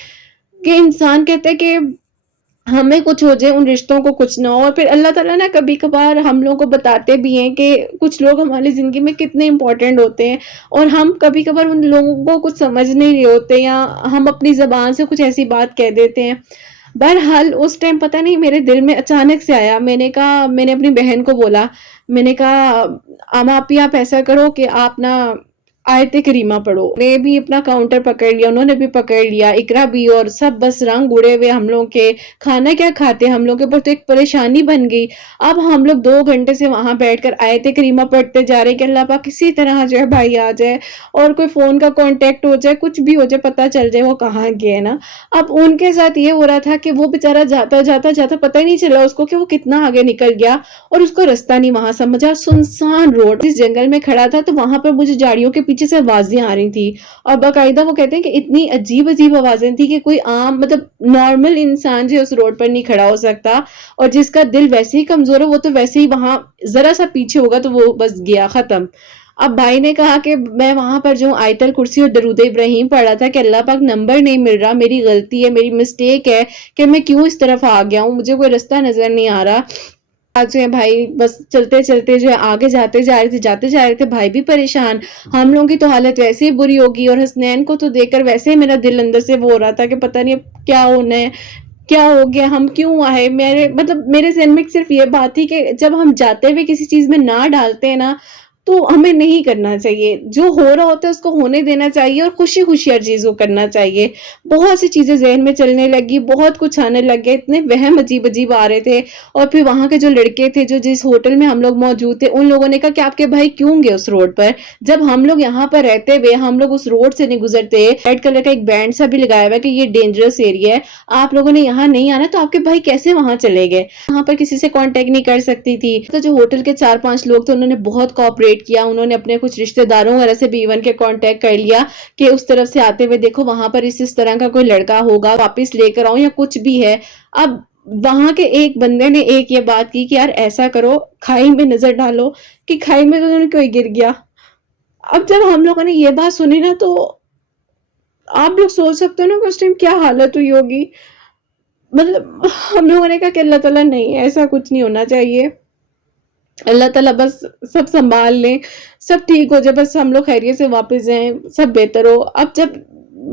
کہ انسان کہتا ہے کہ हमें कुछ हो जाए, उन रिश्तों को कुछ ना हो। और फिर अल्लाह ताला ना कभी-कभार हम लोगों को बताते भी हैं कि कुछ लोग हमारी ज़िंदगी में कितने इम्पोर्टेंट होते हैं, और हम कभी-कभार उन लोगों को कुछ समझ नहीं रहे होते, या हम अपनी ज़बान से कुछ ऐसी बात कह देते हैं। बहरहाल उस टाइम पता नहीं मेरे दिल में अचानक से आया, मैंने अपनी बहन को बोला, मैंने कहा, आप ही आप ऐसा करो कि आप ना आयत करीमा पढ़ो। ने भी अपना काउंटर पकड़ लिया, उन्होंने भी पकड़ लिया, इकरा भी, और सब बस रंग उड़े हुए हम लोग के। खाना क्या खाते, हम लोग के ऊपर तो एक परेशानी बन गई। अब हम लोग 2 घंटे से वहाँ बैठकर आयत करीमा पढ़ते जा रहे हैं कि अल्लाह पाक किसी तरह जो है भाई आ जाए, और कोई फ़ोन का कॉन्टैक्ट हो जाए, कुछ भी हो जाए, पता चल जाए वो कहाँ गए हैं ना। अब उनके साथ ये हो रहा था कि वो बेचारा जाता पता ही नहीं चला उसको कि वो कितना आगे निकल गया, और उसको रास्ता नहीं वहां समझा। सुनसान रोड इस जंगल में खड़ा था, तो वहां पर मुझे झाड़ियों के पीछे से आवाजें आ रही थी, और बाकायदा वो कहते हैं कि इतनी अजीब अजीब आवाजें थी कि कोई आम मतलब नॉर्मल इंसान जो उस रोड पर नहीं खड़ा हो सकता, और जिसका दिल वैसे ही कमजोर है वो तो वैसे ही वहां जरा सा पीछे होगा तो वो बस गया, खत्म। अब भाई ने कहा कि मैं वहां पर जो आयतल कुर्सी और दरूद इब्राहिम पढ़ा था कि अल्लाह पाक नंबर नहीं मिल रहा, मेरी गलती है, मेरी मिस्टेक है कि मैं क्यों इस तरफ आ गया हूँ, मुझे कोई रास्ता नजर नहीं आ रहा। आज जो है भाई बस चलते चलते जो है आगे जाते जा रहे थे, भाई भी परेशान। हम लोगों की तो हालत वैसे ही बुरी होगी, और हसनैन को तो देखकर वैसे ही मेरा दिल अंदर से वो हो रहा था कि पता नहीं अब क्या होना है, क्या हो गया, हम क्यों आए। मेरे ज़हन में सिर्फ ये बात थी कि जब हम जाते हुए किसी चीज़ में ना डालते हैं ना, तो हमें नहीं करना चाहिए। जो हो रहा होता है उसको होने देना चाहिए, और खुशी-खुशी हर चीज़ को करना चाहिए। बहुत सी चीज़ें ज़हन में चलने लगी, बहुत कुछ आने लग गया, इतने वहम अजीब-अजीब आ रहे थे। और फिर वहाँ के जो लड़के थे, जो जिस होटल में हम लोग मौजूद थे, उन लोगों ने कहा कि आपके भाई क्यों गए उस रोड पर? जब हम लोग यहाँ पर रहते हुए, हम लोग उस रोड से नहीं गुज़रते, रेड कलर का एक बैंड सा भी लगाया हुआ है कि ये डेंजरस एरिया है, आप लोगों ने यहाँ नहीं आना, तो आपके भाई कैसे वहां चले गए? वहां पर किसी से कांटेक्ट नहीं कर सकती थी। तो जो होटल के 4-5 लोग थे उन्होंने बहुत कोऑपरेट किया, उन्होंने अपने कुछ रिश्तेदारों वगैरह से भी इवन के कांटेक्ट कर लिया कि उस तरफ से आते हुए देखो वहां पर इस तरह का कोई लड़का होगा, वापस लेकर आओ या कुछ भी है। अब वहां के एक बंदे ने एक ये बात की कि यार ऐसा करो, खाई में नजर डालो, कि खाई में तो उन्होंने कोई गिर गया। अब जब हम लोगों ने ये बात सुनी ना, तो आप लोग सोच सकते हो ना कि उस टाइम क्या हालत हुई होगी। मतलब हम लोगों ने कहा कि अल्लाह ताला नहीं, ऐसा कुछ नहीं होना चाहिए, अल्लाह ताला बस सब संभाल लें, सब ठीक हो जाए, बस हम लोग खैरियत से वापस जाएं, सब बेहतर हो। अब जब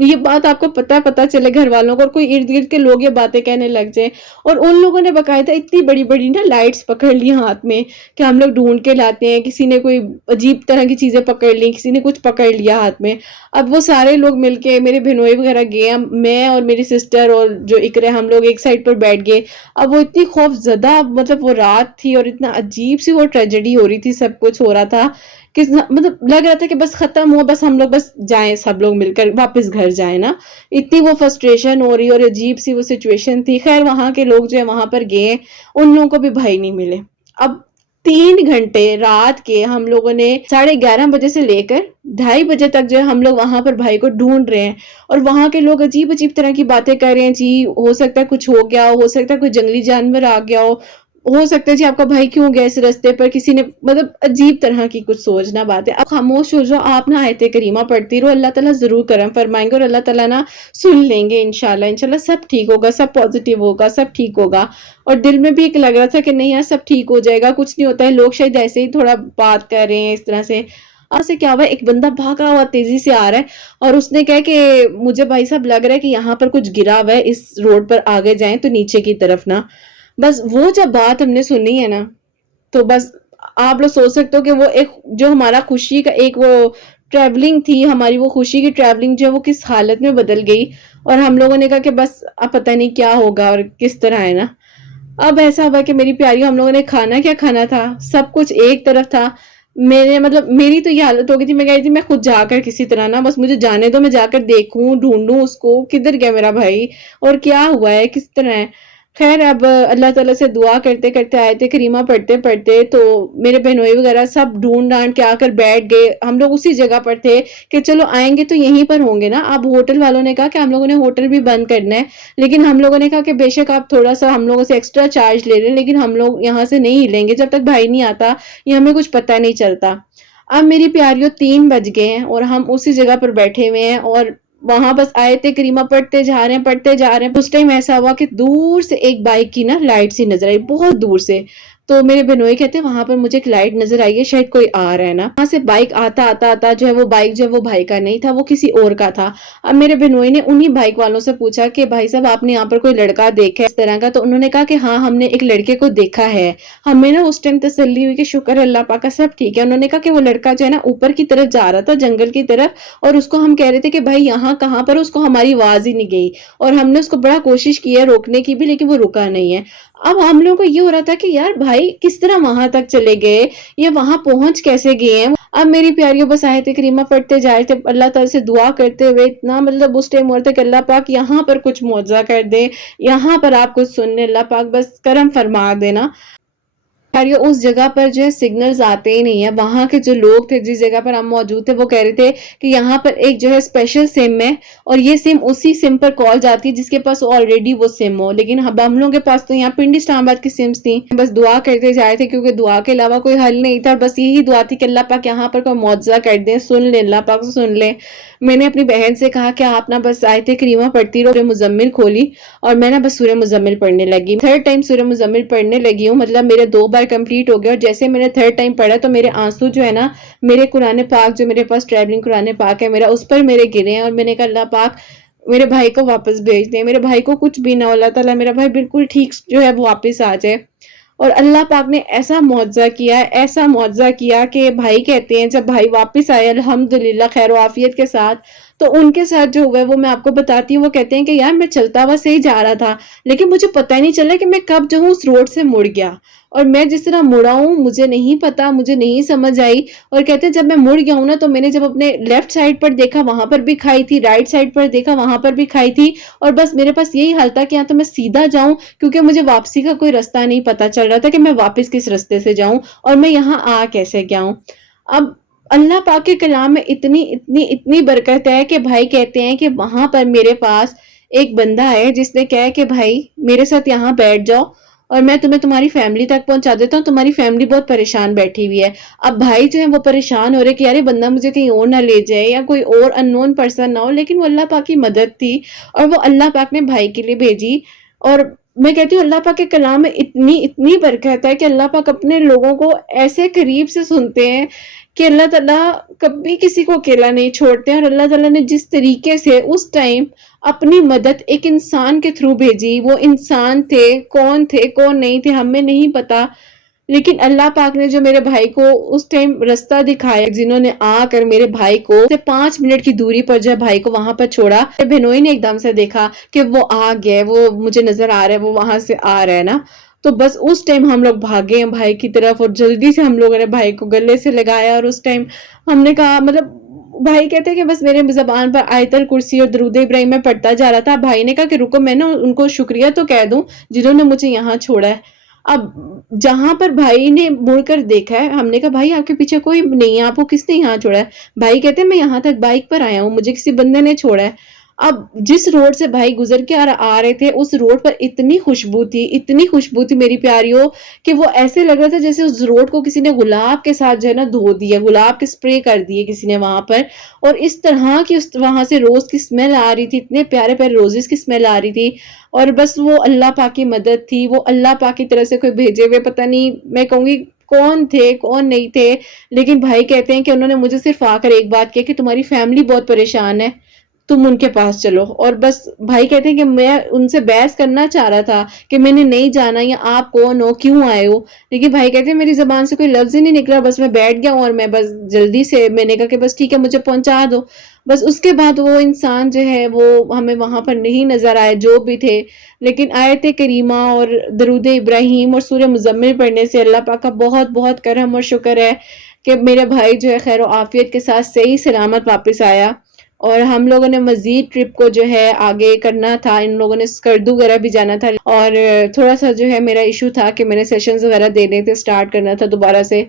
ये बात आपको पता चले घर वालों को, और कोई इर्द गिर्द के लोग ये बातें कहने लग जाए, और उन लोगों ने बकायदा इतनी बड़ी बड़ी ना लाइट्स पकड़ ली हाथ में कि हम लोग ढूंढ के लाते हैं, किसी ने कोई अजीब तरह की चीजें पकड़ ली, किसी ने कुछ पकड़ लिया हाथ में। अब वो सारे लोग मिलके, मेरे बहनोई वगैरह गए, मैं और मेरी सिस्टर और जो इकरे, हम लोग एक साइड पर बैठ गए। अब वो इतनी खौफजदा, मतलब वो रात थी और इतना अजीब सी वो ट्रेजेडी हो रही थी, सब कुछ हो रहा था कि मतलब लग रहा था कि बस खत्म हो, बस हम लोग बस जाएं, सब लोग मिलकर वापस घर जाएं ना। इतनी वो फ्रस्ट्रेशन हो रही और अजीब सी वो सिचुएशन थी। खैर वहां के लोग जो है वहां पर गए, उन लोगों को भी भाई नहीं मिले। अब 3 घंटे रात के हम लोगों ने 11:30 बजे से लेकर 2:30 बजे तक जो है हम लोग वहां पर भाई को ढूंढ रहे हैं, और वहां के लोग अजीब अजीब तरह की बातें कर रहे हैं। जी हो सकता है कुछ हो गया हो सकता है कोई जंगली जानवर आ गया हो सकता है जी आपका भाई क्यों गया इस रास्ते पर, किसी ने मतलब अजीब तरह की कुछ सोचना बात है। अब खामोश हो जाओ, आप ना आयत करीमा पढ़ती रहो, अल्लाह ताला जरूर करम फरमाएंगे, और अल्लाह ताला ना सुन लेंगे। इंशाल्लाह इंशाल्लाह सब ठीक होगा, सब पॉजिटिव होगा, सब ठीक होगा। और दिल में भी एक लग रहा था कि नहीं यार सब ठीक हो जाएगा, कुछ नहीं होता है, लोग शायद ऐसे ही थोड़ा बात कर रहे हैं इस तरह से। से क्या हुआ, एक बंदा भागा हुआ तेजी से आ रहा है, और उसने कहा कि मुझे भाई साहब लग रहा है कि यहाँ पर कुछ गिरा हुआ है, इस रोड पर आगे जाएं तो नीचे की तरफ ना। बस वो जब बात हमने सुनी है ना, तो बस आप लोग सोच सकते हो कि वो एक जो हमारा खुशी का एक वो ट्रैवलिंग थी, हमारी वो खुशी की ट्रैवलिंग जो है वो किस हालत में बदल गई। और हम लोगों ने कहा कि बस अब पता नहीं क्या होगा और किस तरह है ना। अब ऐसा हुआ कि मेरी प्यारी, हम लोगों ने खाना क्या खाना था, सब कुछ एक तरफ था। मेरे मतलब मेरी तो ये हालत हो गई थी, मैं कह रही थी मैं खुद जाकर किसी तरह ना, बस मुझे जाने दो, मैं जाकर देखूं ढूंढूं उसको, किधर गया मेरा भाई और क्या हुआ है, किस तरह है। खैर अब अल्लाह ताला से दुआ करते करते आयत करीमा पढ़ते पढ़ते तो मेरे बहनोई वगैरह सब ढूंढ ढांड के आकर बैठ गए। हम लोग उसी जगह पर थे कि चलो आएंगे तो यहीं पर होंगे ना। अब होटल वालों ने कहा कि हम लोगों ने होटल भी बंद करना है, लेकिन हम लोगों ने कहा कि बेशक आप थोड़ा सा हम लोगों से एक्स्ट्रा चार्ज ले रहे हैं, लेकिन हम लोग यहाँ से नहीं हिलेंगे जब तक भाई नहीं आता, ये हमें कुछ पता नहीं चलता। अब मेरी प्यारियों 3 बज गए हैं और हम उसी जगह पर बैठे हुए हैं, और वहां बस आयत करीमा पढ़ते जा रहे हैं पढ़ते जा रहे हैं। उस टाइम ऐसा हुआ कि दूर से एक बाइक की ना लाइट सी नजर आई, बहुत दूर से। तो मेरे बहनोई कहते हैं वहां पर मुझे एक लाइट नजर आई है, शायद कोई आ रहा है ना। वहां से बाइक आता आता आता जो है वो बाइक जो है वो भाई का नहीं था, वो किसी और का था। अब मेरे बहनोई ने उन्हीं बाइक वालों से पूछा कि भाई साहब आपने यहाँ पर कोई लड़का देखा है इस तरह का? तो उन्होंने कहा कि हाँ हमने एक लड़के को देखा है। हमें ना उस टाइम तसल्ली हुई कि शुक्र है अल्लाह पाक का, सब ठीक है। उन्होंने कहा कि वो लड़का जो है ना ऊपर की तरफ जा रहा था, जंगल की तरफ, और उसको हम कह रहे थे कि भाई यहाँ कहाँ पर, उसको हमारी आवाज ही नहीं गई। और हमने उसको बड़ा कोशिश की है रोकने की भी, लेकिन वो रुका नहीं है। अब हम लोगों को ये हो रहा था कि यार भाई किस तरह वहां तक चले गए, ये वहां पहुंच कैसे गए हैं। अब मेरी प्यारियों बस आयत करीमा पढ़ते जा रहे थे, अल्लाह ताला से दुआ करते हुए, इतना मतलब उस टाइम हो रहा था कि अल्लाह पाक यहाँ पर कुछ मौजज़ा कर दे, यहाँ पर आप कुछ सुन ले, अल्लाह पाक बस करम फरमा देना। यार उस जगह पर जो है सिग्नल्स आते ही नहीं है। वहां के जो लोग थे जिस जगह पर हम मौजूद थे, वो कह रहे थे कि यहाँ पर एक जो है स्पेशल सिम है, और ये सिम उसी सिम पर कॉल जाती है जिसके पास ऑलरेडी वो सिम हो। लेकिन हम लोगों के पास तो यहाँ पिंडी इस्लामाबाद की सिम्स थी। बस दुआ करते जा रहे थे क्योंकि दुआ के अलावा कोई हल नहीं था। बस यही दुआ थी कि अल्लाह पाक यहाँ पर कोई मौजज़ा कर दे, सुन ले, अल्लाह पाक सुन ले। मैंने अपनी बहन से कहा कि आप ना बस आयत करीमा पढ़ती रहो। सूरह मुजम्मिल खोली और मैं ना बस सूरह मुजम्मिल पढ़ने लगी। थर्ड टाइम सूरह मुजम्मिल पढ़ने लगी हूँ, मतलब मेरे 2 बार कंप्लीट हो गया। और जैसे मैंने थर्ड टाइम पढ़ा तो मेरे आंसू जो है ना, मेरे कुरान पाक जो मेरे पास ट्रैवलिंग कुरान पाक है मेरा, उस पर मेरे गिरे हैं। और मैंने कहा अल्लाह पाक मेरे भाई को वापस भेज दे, मेरे भाई को कुछ भी ना हो, अल्लाह ताला मेरा भाई बिल्कुल ठीक जो है वो वापस आ जाए। और अल्लाह पाक ने ऐसा मुआवजा किया, ऐसा मुआवजा किया कि भाई कहते हैं जब भाई वापस आए अल्हम्दुलिल्लाह खैर आफियत के साथ, तो उनके साथ जो हुआ है वो मैं आपको बताती हूँ। वो कहते हैं कि यार मैं चलता हुआ सही जा रहा था, लेकिन मुझे पता ही नहीं चला कि मैं कब जो हूँ उस रोड से मुड़ गया। और मैं जिस तरह मुड़ा हूँ मुझे नहीं पता, मुझे नहीं समझ आई। और कहते हैं जब मैं मुड़ गया हूँ ना, तो मैंने जब अपने लेफ्ट साइड पर देखा वहां पर भी खाई थी, राइट साइड पर देखा वहां पर भी खाई थी। और बस मेरे पास यही हाल था कि या तो मैं सीधा जाऊं, क्योंकि मुझे वापसी का कोई रास्ता नहीं पता चल रहा था कि मैं वापस किस रास्ते से जाऊं और मैं यहाँ आ कैसे गया हूं। अब अल्लाह पाक के कलाम में इतनी इतनी इतनी बरकत है कि भाई कहते हैं कि वहां पर मेरे पास एक बंदा है जिसने कहा कि भाई मेरे साथ यहाँ बैठ जाओ और मैं तुम्हें तुम्हारी फैमिली तक पहुंचा देता हूँ, तुम्हारी फैमिली बहुत परेशान बैठी हुई है। अब भाई जो है वो परेशान हो रहे कि यार ये बंदा मुझे कहीं और ना ले जाए या कोई और अननोन पर्सन ना हो, लेकिन वो अल्लाह पाक की मदद थी और वो अल्लाह पाक ने भाई के लिए भेजी। और मैं कहती हूँ अल्लाह पाक के कलाम में इतनी इतनी बरकत है कि अल्लाह पाक अपने लोगों को ऐसे करीब से सुनते हैं कि अल्लाह ताला कभी किसी को अकेला नहीं छोड़ते हैं। और अल्लाह ताला ने जिस तरीके से उस टाइम अपनी मदद एक इंसान के थ्रू भेजी, वो इंसान थे कौन नहीं थे हमें नहीं पता, लेकिन अल्लाह पाक ने जो मेरे भाई को उस टाइम रास्ता दिखाया, जिन्होंने आकर मेरे भाई को से 5 मिनट की दूरी पर जो भाई को वहां पर छोड़ा। बहनोई ने एकदम से देखा कि वो आ गया, वो मुझे नजर आ रहा है, वो वहां से आ रहा है ना। तो बस उस टाइम हम लोग भागे हैं भाई की तरफ और जल्दी से हम लोगों ने भाई को गले से लगाया। और उस टाइम हमने कहा, मतलब भाई कहते हैं कि बस मेरे जबान पर आयतल कुर्सी और दरूद इब्राहिम में पढ़ता जा रहा था। भाई ने कहा कि रुको मैं ना उनको शुक्रिया तो कह दूं जिन्होंने मुझे यहाँ छोड़ा है। अब जहां पर भाई ने मुड़कर देखा है, हमने कहा भाई आपके पीछे कोई नहीं है, आपको किसने यहाँ छोड़ा है? भाई कहते हैं मैं यहाँ तक बाइक पर आया हूँ, मुझे किसी बंदे ने छोड़ा है। अब जिस रोड से भाई गुजर के आ रहे थे, उस रोड पर इतनी खुशबू थी, इतनी खुशबू थी मेरी प्यारियों, कि वो ऐसे लग रहा था जैसे उस रोड को किसी ने गुलाब के साथ जो है ना धो दिया, गुलाब के स्प्रे कर दिए किसी ने वहां पर। और इस तरह की उस वहां से रोज की स्मेल आ रही थी, इतने प्यारे प्यारे रोजेस की स्मेल आ रही थी। और बस वो अल्लाह पाक की मदद थी, वो अल्लाह पाक की तरफ से कोई भेजे हुए, पता नहीं मैं कहूंगी कौन थे कौन नहीं थे। लेकिन भाई कहते हैं कि उन्होंने मुझे सिर्फ आकर एक बात की कि तुम्हारी फैमिली बहुत परेशान है, तुम उनके पास चलो। और बस भाई कहते हैं कि मैं उनसे बहस करना चाह रहा था कि मैंने नहीं जाना, या आप कौन हो, क्यों आए हो, लेकिन भाई कहते हैं मेरी जबान से कोई लफ्ज ही नहीं निकला, बस मैं बैठ गया हूँ। और मैं बस जल्दी से मैंने कहा कि बस ठीक है मुझे पहुंचा दो। बस उसके बाद वो इंसान जो है वो हमें वहां पर नहीं नजर आए जो भी थे। लेकिन आयत करीमा और दरूद इब्राहिम और सूरह मुजम्मिल पढ़ने से अल्लाह पाक का बहुत बहुत करम और शुक्र है कि मेरा भाई जो है खैर आफियत के साथ सही सलामत वापस आया। और हम लोगों ने मजीद ट्रिप को जो है आगे करना था, इन लोगों ने स्कर्दू वगैरह भी जाना था। और थोड़ा सा जो है मेरा इशू था कि मैंने सेशंस वगैरह देने थे, स्टार्ट करना था दोबारा से।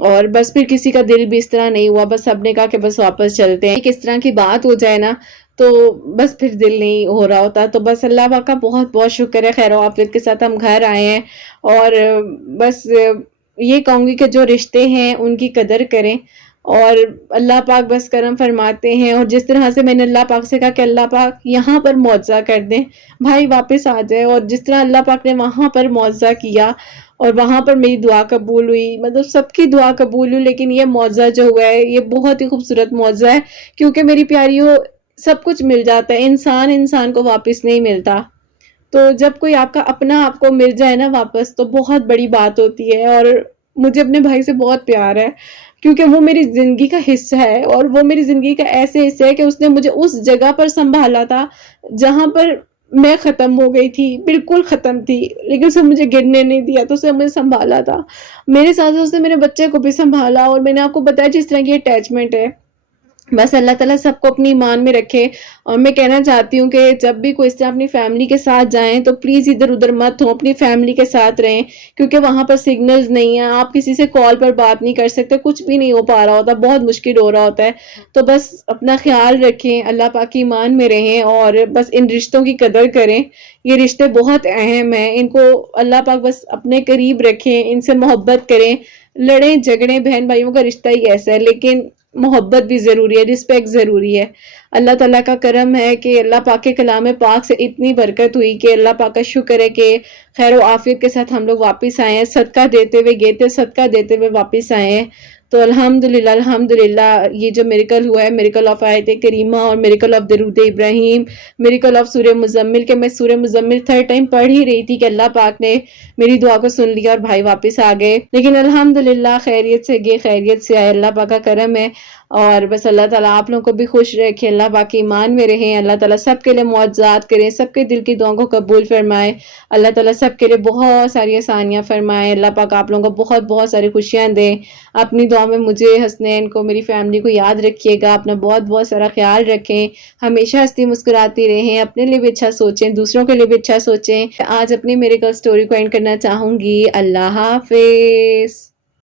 और बस फिर किसी का दिल भी इस तरह नहीं हुआ, बस सबने कहा कि बस वापस चलते हैं। किस तरह की बात हो जाए ना तो बस फिर दिल नहीं हो रहा होता। तो बस अल्लाह पाक का बहुत बहुत शुक्र है, खैर आफियत के साथ हम घर आए हैं। और बस ये कहूँगी कि जो रिश्ते हैं उनकी कदर करें اور اللہ پاک بس کرم فرماتے ہیں، اور جس طرح سے میں نے اللہ پاک سے کہا کہ اللہ پاک یہاں پر معجزہ کر دیں، بھائی واپس آ جائے، اور جس طرح اللہ پاک نے وہاں پر معجزہ کیا اور وہاں پر میری دعا قبول ہوئی، مطلب سب کی دعا قبول ہوئی، لیکن یہ معجزہ جو ہوا ہے یہ بہت ہی خوبصورت معجزہ ہے، کیونکہ میری پیاریوں سب کچھ مل جاتا ہے، انسان کو واپس نہیں ملتا، تو جب کوئی آپ کا اپنا آپ کو مل جائے نا واپس تو بہت بڑی بات ہوتی ہے۔ اور مجھے اپنے بھائی سے بہت پیار ہے، کیونکہ وہ میری زندگی کا حصہ ہے، اور وہ میری زندگی کا ایسے حصہ ہے کہ اس نے مجھے اس جگہ پر سنبھالا تھا جہاں پر میں ختم ہو گئی تھی، بالکل ختم تھی، لیکن اسے مجھے گرنے نہیں دیا، تو اسے مجھے سنبھالا تھا۔ میرے ساتھ ساتھ اس نے میرے بچے کو بھی سنبھالا، اور میں نے آپ کو بتایا جس طرح کی اٹیچمنٹ ہے، بس اللہ تعالیٰ سب کو اپنی ایمان میں رکھے۔ اور میں کہنا چاہتی ہوں کہ جب بھی کوئی اس طرح اپنی فیملی کے ساتھ جائیں تو پلیز ادھر ادھر مت ہوں، اپنی فیملی کے ساتھ رہیں، کیونکہ وہاں پر سگنلز نہیں ہیں، آپ کسی سے کال پر بات نہیں کر سکتے، کچھ بھی نہیں ہو پا رہا ہوتا، بہت مشکل ہو رہا ہوتا ہے، تو بس اپنا خیال رکھیں، اللہ پاک کی ایمان میں رہیں، اور بس ان رشتوں کی قدر کریں، یہ رشتے بہت اہم ہیں، ان کو اللہ پاک بس اپنے قریب رکھیں، ان سے محبت کریں، لڑیں جھگڑیں، بہن بھائیوں کا رشتہ ہی ایسا ہے، لیکن محبت بھی ضروری ہے، رسپیکٹ ضروری ہے۔ اللہ تعالیٰ کا کرم ہے کہ اللہ پاک کے کلام پاک سے اتنی برکت ہوئی کہ اللہ پاک کا شکر ہے کہ خیر و عافیت کے ساتھ ہم لوگ واپس آئے ہیں، صدقہ دیتے ہوئے گئے تھے، صدقہ دیتے ہوئے واپس آئے ہیں، تو الحمدللہ یہ جو میریکل ہوا ہے، میریکل آف آیت کریمہ اور میریکل آف درود ابراہیم، میریکل آف سورہ مزمل، کہ میں سورہ مزمل تھرڈ ٹائم پڑھ ہی رہی تھی کہ اللہ پاک نے میری دعا کو سن لیا اور بھائی واپس آ گئے، لیکن الحمدللہ خیریت سے گئے، خیریت سے آئے، اللہ پاک کا کرم ہے۔ اور بس اللہ تعالیٰ آپ لوگوں کو بھی خوش رکھے، اللہ پاک کی ایمان میں رہیں، اللہ تعالیٰ سب کے لیے معجزات کریں، سب کے دل کی دعاؤں کو قبول فرمائے، اللہ تعالیٰ سب کے لیے بہت ساری آسانیاں فرمائے، اللہ پاک آپ لوگوں کو بہت بہت ساری خوشیاں دیں۔ اپنی دعا میں مجھے، حسنین کو، میری فیملی کو یاد رکھیے گا، اپنا بہت بہت سارا خیال رکھیں، ہمیشہ ہنستی مسکراتی رہیں، اپنے لیے بھی اچھا سوچیں، دوسروں کے لیے بھی اچھا سوچیں۔ آج اپنی میریکل سٹوری کو اینڈ کرنا چاہوں گی۔ اللہ حافظ۔